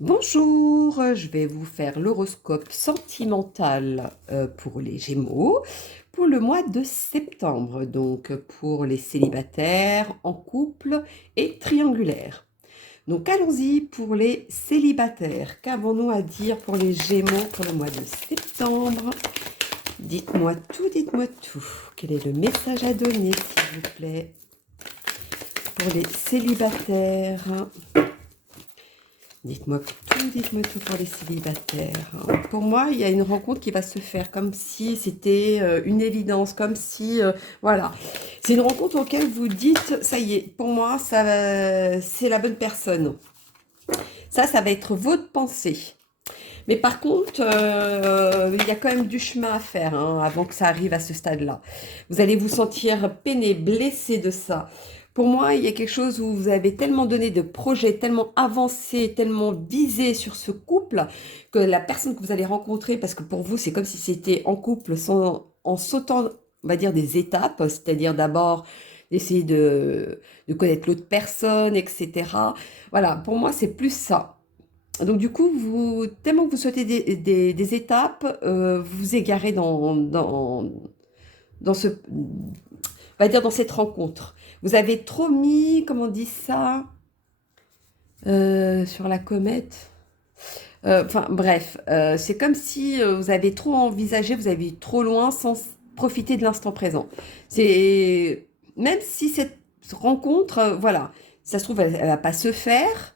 Bonjour, je vais vous faire l'horoscope sentimental pour les Gémeaux pour le mois de septembre, donc pour les célibataires, en couple et triangulaire. Donc allons-y pour les célibataires. Qu'avons-nous à dire pour les Gémeaux pour le mois de septembre? Dites-moi tout, dites-moi tout. Quel est le message à donner, s'il vous plaît, pour les célibataires? Dites-moi tout pour les célibataires. Pour moi, il y a une rencontre qui va se faire comme si c'était une évidence, comme si, voilà. C'est une rencontre auquel vous dites, ça y est, pour moi, c'est la bonne personne. Ça va être votre pensée. Mais par contre, il y a quand même du chemin à faire hein, avant que ça arrive à ce stade-là. Vous allez vous sentir peiné, blessé de ça. Pour moi, il y a quelque chose où vous avez tellement donné de projets, tellement avancé, tellement visé sur ce couple, que la personne que vous allez rencontrer, parce que pour vous, c'est comme si c'était en couple en sautant, on va dire, des étapes, c'est-à-dire d'abord d'essayer de connaître l'autre personne, etc. Voilà, pour moi, c'est plus ça. Donc du coup, tellement que vous souhaitez des étapes, vous vous égarez dans on va dire dans cette rencontre. Vous avez trop mis, comment on dit ça, sur la comète. Enfin bref, c'est comme si vous avez trop envisagé, vous avez trop loin sans profiter de l'instant présent. C'est même si cette rencontre, voilà, ça se trouve, elle va pas se faire.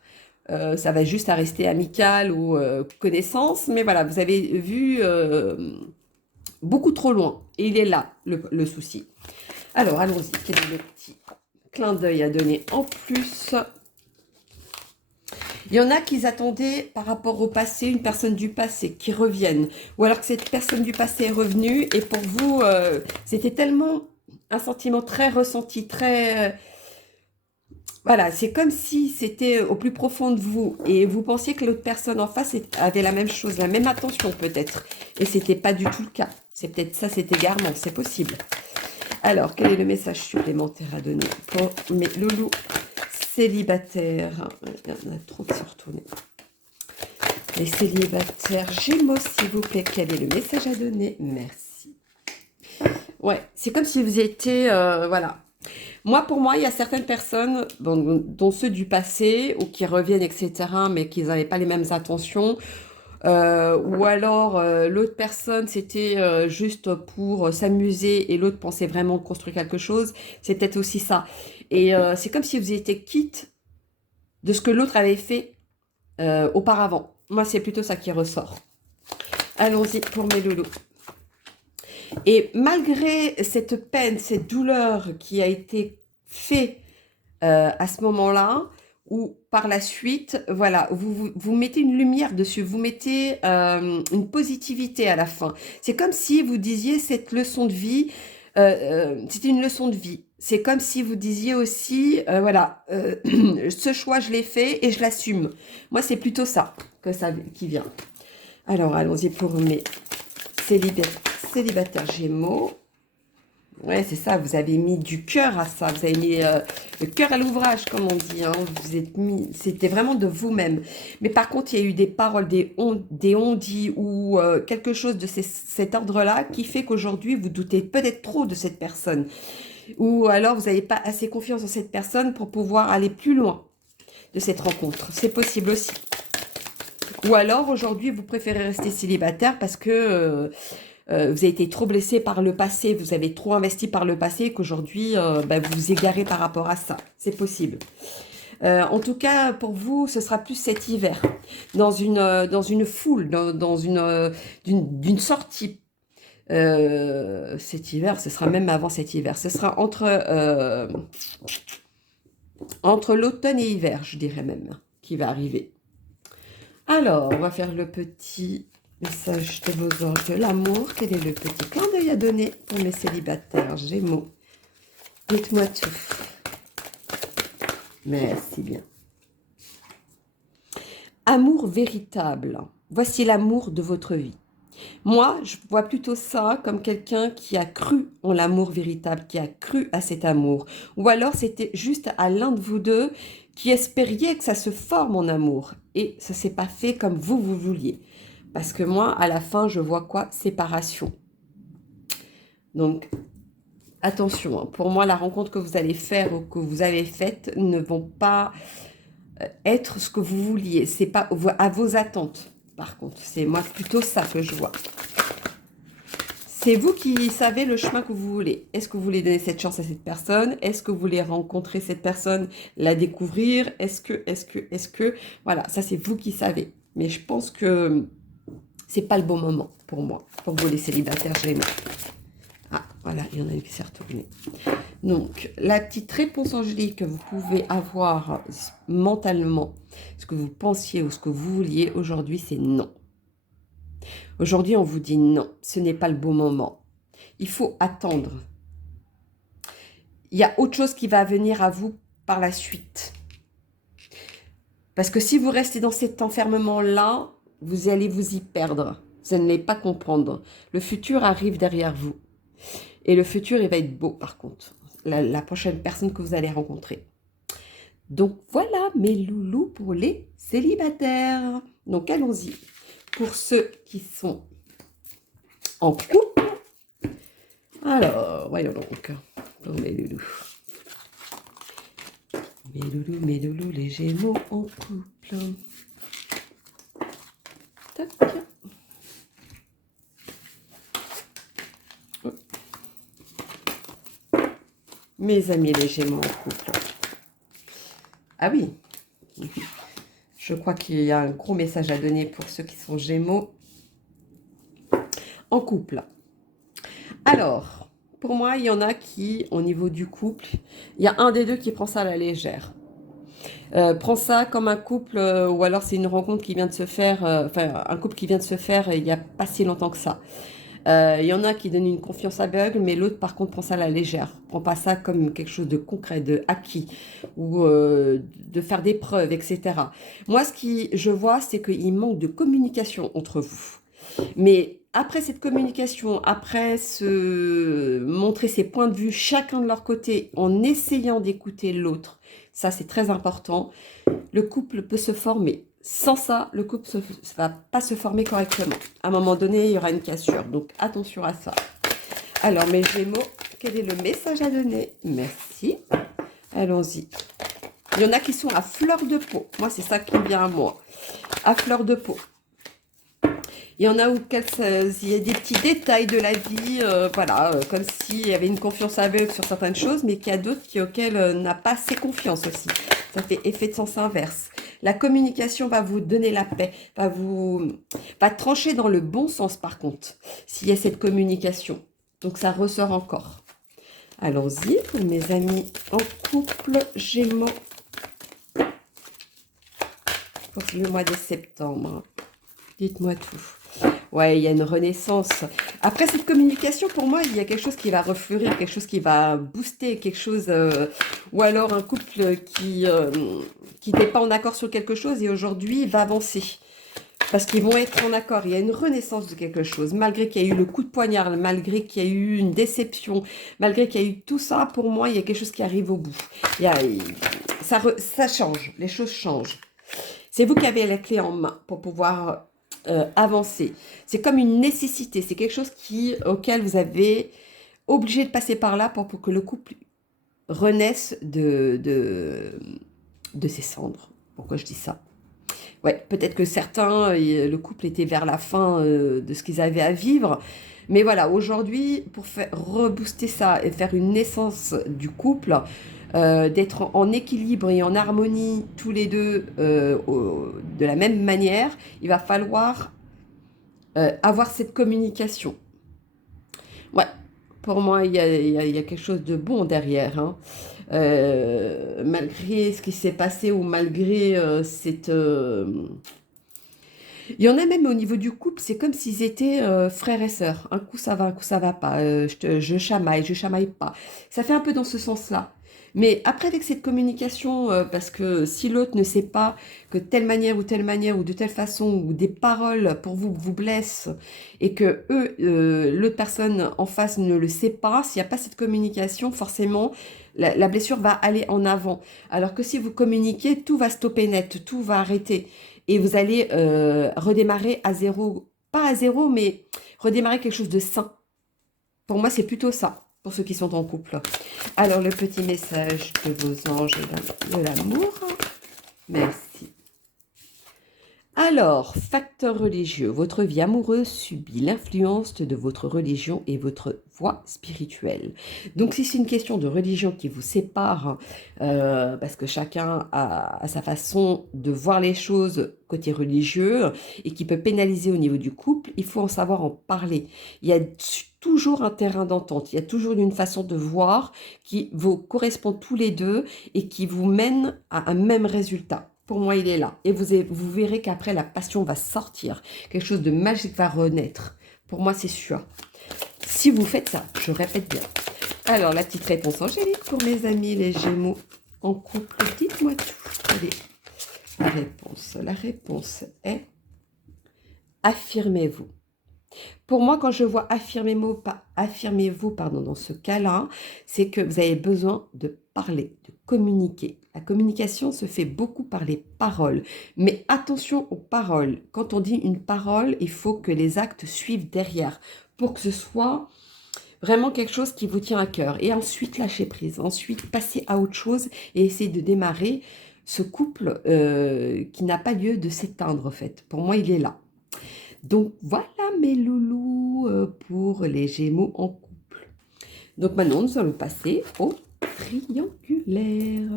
Ça va juste à rester amical ou connaissance, mais voilà, vous avez vu beaucoup trop loin. Et il est là, le souci. Alors, allons-y. Quel est le petit clin d'œil à donner en plus? Il y en a qui attendaient par rapport au passé, une personne du passé qui revienne. Ou alors que cette personne du passé est revenue et pour vous, c'était tellement un sentiment très ressenti, très... voilà, c'est comme si c'était au plus profond de vous et vous pensiez que l'autre personne en face avait la même chose, la même attention peut-être. Et c'était pas du tout le cas. C'est peut-être ça, cet égarement, c'est possible. Alors, quel est le message supplémentaire à donner pour mes loulous célibataires? Il y en a trop qui sont retournés. Les célibataires Gémeaux, s'il vous plaît, quel est le message à donner? Merci. Ouais, c'est comme si vous étiez, voilà. Pour moi, il y a certaines personnes, bon, dont ceux du passé, ou qui reviennent, etc., mais qui n'avaient pas les mêmes intentions, ou alors l'autre personne, c'était juste pour s'amuser et l'autre pensait vraiment construire quelque chose, c'est peut-être aussi ça. Et c'est comme si vous étiez quitte de ce que l'autre avait fait auparavant. Moi, c'est plutôt ça qui ressort. Allons-y pour mes loulous. Et malgré cette peine, cette douleur qui a été faite à ce moment-là, ou par la suite, voilà, vous mettez une lumière dessus, vous mettez une positivité à la fin. C'est comme si vous disiez cette leçon de vie, c'était une leçon de vie. C'est comme si vous disiez aussi, voilà, ce choix je l'ai fait et je l'assume. Moi, c'est plutôt ça qui vient. Alors, allons-y pour mes célibataires Gémeaux. Ouais, c'est ça, vous avez mis du cœur à ça, vous avez mis le cœur à l'ouvrage, comme on dit, hein. Vous êtes mis, c'était vraiment de vous-même. Mais par contre, il y a eu des paroles, des on-dit ou quelque chose de cet ordre-là qui fait qu'aujourd'hui, vous doutez peut-être trop de cette personne. Ou alors, vous n'avez pas assez confiance en cette personne pour pouvoir aller plus loin de cette rencontre. C'est possible aussi. Ou alors, aujourd'hui, vous préférez rester célibataire parce que vous avez été trop blessé par le passé, vous avez trop investi par le passé, qu'aujourd'hui, vous vous égarez par rapport à ça. C'est possible. En tout cas, pour vous, ce sera plus cet hiver, dans une foule, dans d'une sortie. Cet hiver, ce sera même avant cet hiver. Ce sera entre l'automne et hiver, je dirais même, qui va arriver. Alors, on va faire le petit message de vos anges de l'amour. Quel est le petit clin d'œil à donner pour mes célibataires Gémeaux? Dites-moi tout. Merci bien. Amour véritable. Voici l'amour de votre vie. Moi, je vois plutôt ça comme quelqu'un qui a cru en l'amour véritable, qui a cru à cet amour. Ou alors c'était juste à l'un de vous deux qui espériez que ça se forme en amour. Et ça s'est pas fait comme vous vouliez. Parce que moi, à la fin, je vois quoi? Séparation. Donc, attention, hein. Pour moi, la rencontre que vous allez faire ou que vous avez faite ne vont pas être ce que vous vouliez. C'est pas à vos attentes, par contre. C'est moi plutôt ça que je vois. C'est vous qui savez le chemin que vous voulez. Est-ce que vous voulez donner cette chance à cette personne? Est-ce que vous voulez rencontrer cette personne, la découvrir? Est-ce que... Voilà, ça c'est vous qui savez. Mais je pense que c'est pas le bon moment pour moi, pour vous les célibataires Gémeaux. Ah, voilà, il y en a une qui s'est retournée. Donc, la petite réponse angélique que vous pouvez avoir mentalement, ce que vous pensiez ou ce que vous vouliez aujourd'hui, c'est non. Aujourd'hui, on vous dit non, ce n'est pas le bon moment. Il faut attendre. Il y a autre chose qui va venir à vous par la suite. Parce que si vous restez dans cet enfermement-là, vous allez vous y perdre. Vous n'allez pas comprendre. Le futur arrive derrière vous. Et le futur, il va être beau par contre. La prochaine personne que vous allez rencontrer. Donc voilà mes loulous pour les célibataires. Donc allons-y. Pour ceux qui sont en couple. Alors, voyons donc. Pour mes loulous. Mes loulous, les Gémeaux en couple. Tac. Mes amis les Gémeaux en couple. Ah oui. Je crois qu'il y a un gros message à donner pour ceux qui sont Gémeaux en couple. Alors, pour moi, il y en a qui, au niveau du couple, il y a un des deux qui prend ça à la légère. Prends ça comme un couple, ou alors c'est une rencontre qui vient de se faire, enfin un couple qui vient de se faire il n'y a pas si longtemps que ça. Il y en a qui donnent une confiance aveugle, mais l'autre par contre prend ça à la légère. Prend pas ça comme quelque chose de concret, de acquis, ou de faire des preuves, etc. Moi, ce qui je vois, c'est qu'il manque de communication entre vous. Mais après cette communication, après se montrer ses points de vue, chacun de leur côté, en essayant d'écouter l'autre, ça c'est très important, le couple peut se former. Sans ça, le couple ne va pas se former correctement. À un moment donné, il y aura une cassure. Donc attention à ça. Alors mes Gémeaux, quel est le message à donner? Merci. Allons-y. Il y en a qui sont à fleur de peau. Moi, c'est ça qui vient à moi. À fleur de peau. Il y en a où il y a des petits détails de la vie, voilà, comme s'il y avait une confiance aveugle sur certaines choses, mais qu'il y a d'autres auxquelles n'a pas assez confiance aussi. Ça fait effet de sens inverse. La communication va vous donner la paix, va trancher dans le bon sens par contre, s'il y a cette communication. Donc ça ressort encore. Allons-y pour mes amis en couple Gémeaux pour le mois de septembre. Dites-moi tout. Ouais, il y a une renaissance. Après cette communication, pour moi, il y a quelque chose qui va refleurir, quelque chose qui va booster, quelque chose... ou alors un couple qui n'était pas en accord sur quelque chose et aujourd'hui va avancer. Parce qu'ils vont être en accord. Il y a une renaissance de quelque chose. Malgré qu'il y a eu le coup de poignard, malgré qu'il y a eu une déception, malgré qu'il y a eu tout ça, pour moi, il y a quelque chose qui arrive au bout. Ça change. Les choses changent. C'est vous qui avez la clé en main pour pouvoir... avancer. C'est comme une nécessité, c'est quelque chose auquel vous avez obligé de passer par là pour que le couple renaisse de ses cendres. Pourquoi je dis ça? Ouais, peut-être que certains, le couple était vers la fin de ce qu'ils avaient à vivre, mais voilà, aujourd'hui, pour rebooster ça et faire une naissance du couple, d'être en équilibre et en harmonie tous les deux de la même manière, il va falloir avoir cette communication. Ouais, pour moi, il y a quelque chose de bon derrière. Hein. Malgré ce qui s'est passé ou malgré cette... Il y en a même au niveau du couple, c'est comme s'ils étaient frères et sœurs. Un coup ça va pas. Je chamaille pas. Ça fait un peu dans ce sens-là. Mais après, avec cette communication, parce que si l'autre ne sait pas que telle manière, ou de telle façon, ou des paroles pour vous vous blessent, et que l'autre personne en face ne le sait pas, s'il n'y a pas cette communication, forcément, la blessure va aller en avant. Alors que si vous communiquez, tout va stopper net, tout va arrêter. Et vous allez redémarrer à zéro, pas à zéro, mais redémarrer quelque chose de sain. Pour moi, c'est plutôt ça, pour ceux qui sont en couple. Alors, le petit message de vos anges et de l'amour. Merci. Alors, facteur religieux, votre vie amoureuse subit l'influence de votre religion et votre voie spirituelle. Donc, si c'est une question de religion qui vous sépare, parce que chacun a sa façon de voir les choses côté religieux et qui peut pénaliser au niveau du couple, il faut en savoir en parler. Il y a toujours un terrain d'entente, il y a toujours une façon de voir qui vous correspond tous les deux et qui vous mène à un même résultat. Pour moi, il est là. Et vous verrez qu'après, la passion va sortir. Quelque chose de magique va renaître. Pour moi, c'est sûr. Si vous faites ça, je répète bien. Alors, la petite réponse angélique pour mes amis, les Gémeaux en couple. Dites-moi tout. Allez, la réponse est affirmez-vous. Pour moi, quand je vois affirmez-vous dans ce cas-là, c'est que vous avez besoin de parler, de communiquer. La communication se fait beaucoup par les paroles. Mais attention aux paroles. Quand on dit une parole, il faut que les actes suivent derrière pour que ce soit vraiment quelque chose qui vous tient à cœur. Et ensuite, lâcher prise. Ensuite, passer à autre chose et essayer de démarrer ce couple qui n'a pas lieu de s'éteindre, en fait. Pour moi, il est là. Donc voilà mes loulous pour les Gémeaux en couple. Donc maintenant, nous allons passer au triangulaire.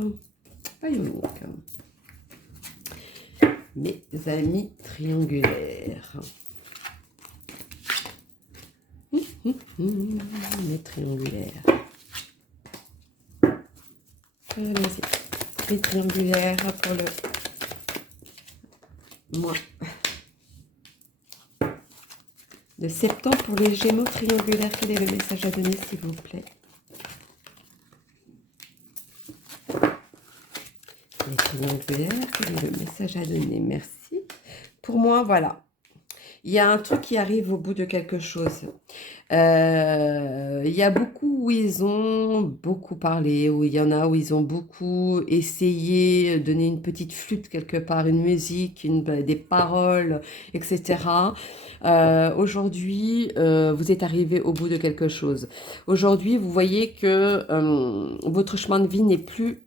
Voyons donc. Mes amis triangulaires. Les triangulaires. Allons-y. Les triangulaires pour le mois de septembre pour les Gémeaux triangulaires. Quel est le message à donner, s'il vous plaît? Les triangulaires, quel est le message à donner? Merci. Pour moi, voilà. Il y a un truc qui arrive au bout de quelque chose. Il y a beaucoup où ils ont beaucoup parlé, où il y en a où ils ont beaucoup essayé de donner une petite flûte quelque part, une musique, des paroles, etc. Aujourd'hui, vous êtes arrivé au bout de quelque chose. Aujourd'hui, vous voyez que votre chemin de vie n'est plus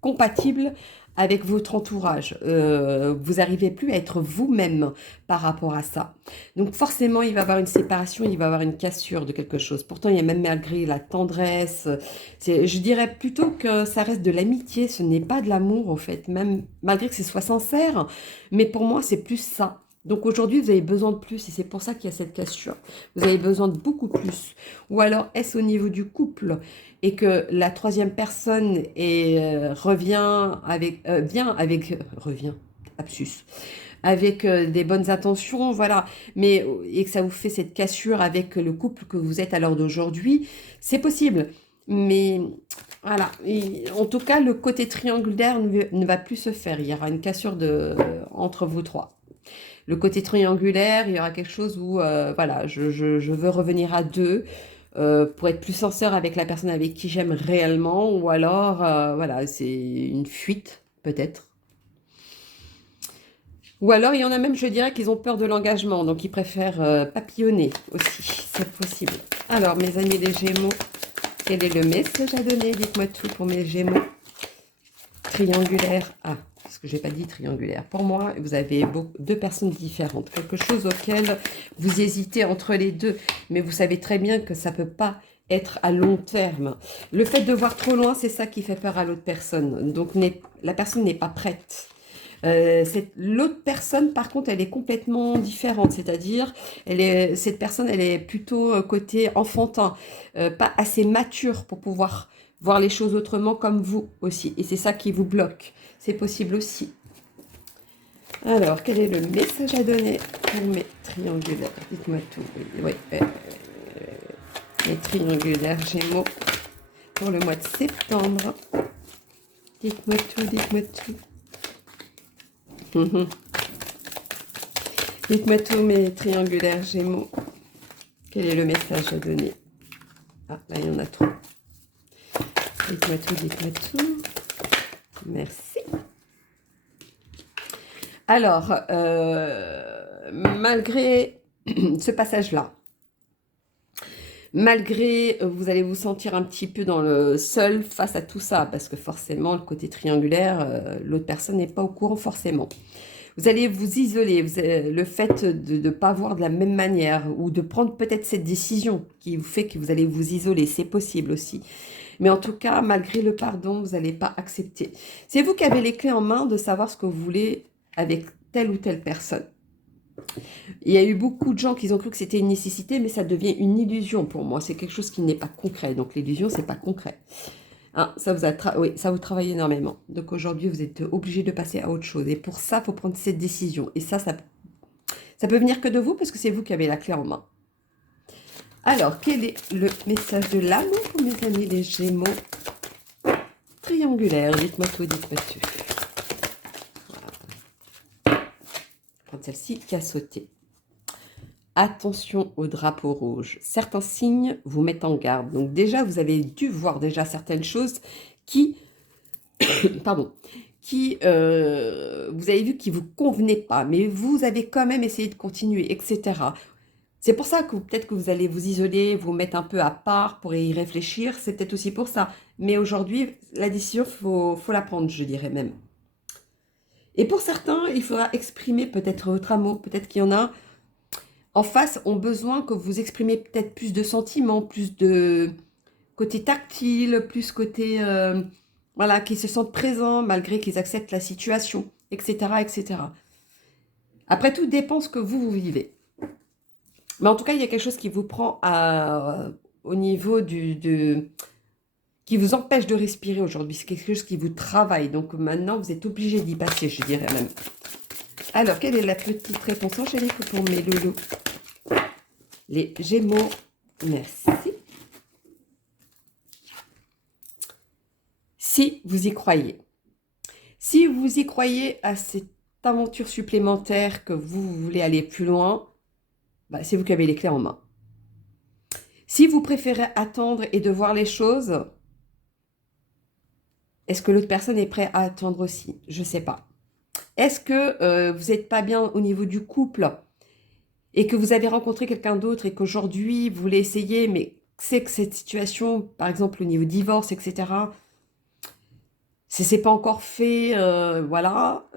compatible avec votre entourage. Vous n'arrivez plus à être vous-même par rapport à ça. Donc forcément, il va y avoir une séparation, il va y avoir une cassure de quelque chose. Pourtant, il y a même malgré la tendresse, je dirais plutôt que ça reste de l'amitié, ce n'est pas de l'amour en fait, même malgré que ce soit sincère, mais pour moi, c'est plus ça. Donc aujourd'hui, vous avez besoin de plus et c'est pour ça qu'il y a cette cassure. Vous avez besoin de beaucoup plus. Ou alors, est-ce au niveau du couple et que la troisième personne revient, absus, avec des bonnes intentions, voilà, mais et que ça vous fait cette cassure avec le couple que vous êtes à l'heure d'aujourd'hui, c'est possible. Mais voilà, en tout cas, le côté triangulaire ne va plus se faire. Il y aura une cassure entre vous trois. Le côté triangulaire, il y aura quelque chose où, voilà, je veux revenir à deux pour être plus sincère avec la personne avec qui j'aime réellement, ou alors, voilà, c'est une fuite, peut-être. Ou alors, il y en a même, je dirais, qu'ils ont peur de l'engagement, donc ils préfèrent papillonner aussi, c'est possible. Alors, mes amis les Gémeaux, quel est le message à donner? Dites-moi tout pour mes Gémeaux. Triangulaire. Ah, parce que je n'ai pas dit triangulaire. Pour moi, vous avez deux personnes différentes. Quelque chose auquel vous hésitez entre les deux. Mais vous savez très bien que ça ne peut pas être à long terme. Le fait de voir trop loin, c'est ça qui fait peur à l'autre personne. Donc, la personne n'est pas prête. L'autre personne, par contre, elle est complètement différente. C'est-à-dire, cette personne, elle est plutôt côté enfantin. Pas assez mature pour pouvoir voir les choses autrement comme vous aussi. Et c'est ça qui vous bloque. C'est possible aussi. Alors, quel est le message à donner pour mes triangulaires? Dites-moi tout. Oui, mes triangulaires Gémeaux pour le mois de septembre. Dites-moi tout, dites-moi tout. Mhm. Dites-moi tout, mes triangulaires Gémeaux. Quel est le message à donner? Ah, là, il y en a trop. Dites-moi tout, dites-moi tout. Merci. Alors, malgré ce passage-là, malgré, vous allez vous sentir un petit peu dans le seul face à tout ça, parce que forcément, le côté triangulaire, l'autre personne n'est pas au courant forcément. Vous allez vous isoler, le fait de ne pas voir de la même manière, ou de prendre peut-être cette décision qui vous fait que vous allez vous isoler, c'est possible aussi. Mais en tout cas, malgré le pardon, vous n'allez pas accepter. C'est vous qui avez les clés en main de savoir ce que vous voulez avec telle ou telle personne. Il y a eu beaucoup de gens qui ont cru que c'était une nécessité, mais ça devient une illusion pour moi. C'est quelque chose qui n'est pas concret. Donc l'illusion, c'est pas concret. Hein, ça vous travaille énormément. Donc aujourd'hui, vous êtes obligé de passer à autre chose. Et pour ça, il faut prendre cette décision. Et ça peut venir que de vous parce que c'est vous qui avez la clé en main. Alors, quel est le message de l'amour pour mes amis les Gémeaux triangulaires? Dites-moi tout, dites-moi tout. Voilà. Prendre celle-ci qui a sauté. Attention au drapeau rouge. Certains signes vous mettent en garde. Donc déjà, vous avez dû voir déjà certaines choses qui, pardon, qui, vous avez vu qui vous convenaient pas, mais vous avez quand même essayé de continuer, etc. C'est pour ça que peut-être que vous allez vous isoler, vous mettre un peu à part pour y réfléchir. C'est peut-être aussi pour ça. Mais aujourd'hui, la décision, faut la prendre, je dirais même. Et pour certains, il faudra exprimer peut-être votre amour. Peut-être qu'il y en a en face ont besoin que vous exprimiez peut-être plus de sentiments, plus de côté tactile, plus côté, voilà, qu'ils se sentent présents malgré qu'ils acceptent la situation, etc., etc. Après, tout dépend ce que vous vivez. Mais en tout cas, il y a quelque chose qui vous prend au niveau qui vous empêche de respirer aujourd'hui. C'est quelque chose qui vous travaille. Donc maintenant, vous êtes obligé d'y passer, je dirais même. Alors, quelle est la petite réponse angélique pour mes loulous? Les Gémeaux, merci. Si vous y croyez. Si vous y croyez à cette aventure supplémentaire que vous voulez aller plus loin, bah, c'est vous qui avez les clés en main. Si vous préférez attendre et de voir les choses, est-ce que l'autre personne est prête à attendre aussi? Je ne sais pas. Est-ce que vous n'êtes pas bien au niveau du couple et que vous avez rencontré quelqu'un d'autre et qu'aujourd'hui vous voulez essayer, mais c'est que cette situation, par exemple au niveau divorce, etc., si ce n'est pas encore fait, voilà,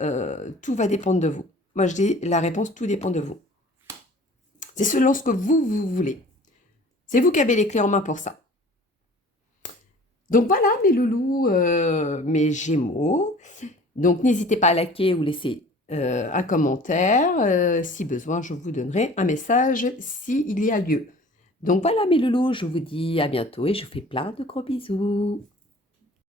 tout va dépendre de vous. Moi je dis la réponse, tout dépend de vous. C'est selon ce que vous voulez. C'est vous qui avez les clés en main pour ça. Donc voilà mes loulous, mes Gémeaux. Donc n'hésitez pas à liker ou laisser un commentaire. Si besoin, je vous donnerai un message s'il y a lieu. Donc voilà mes loulous, je vous dis à bientôt et je vous fais plein de gros bisous.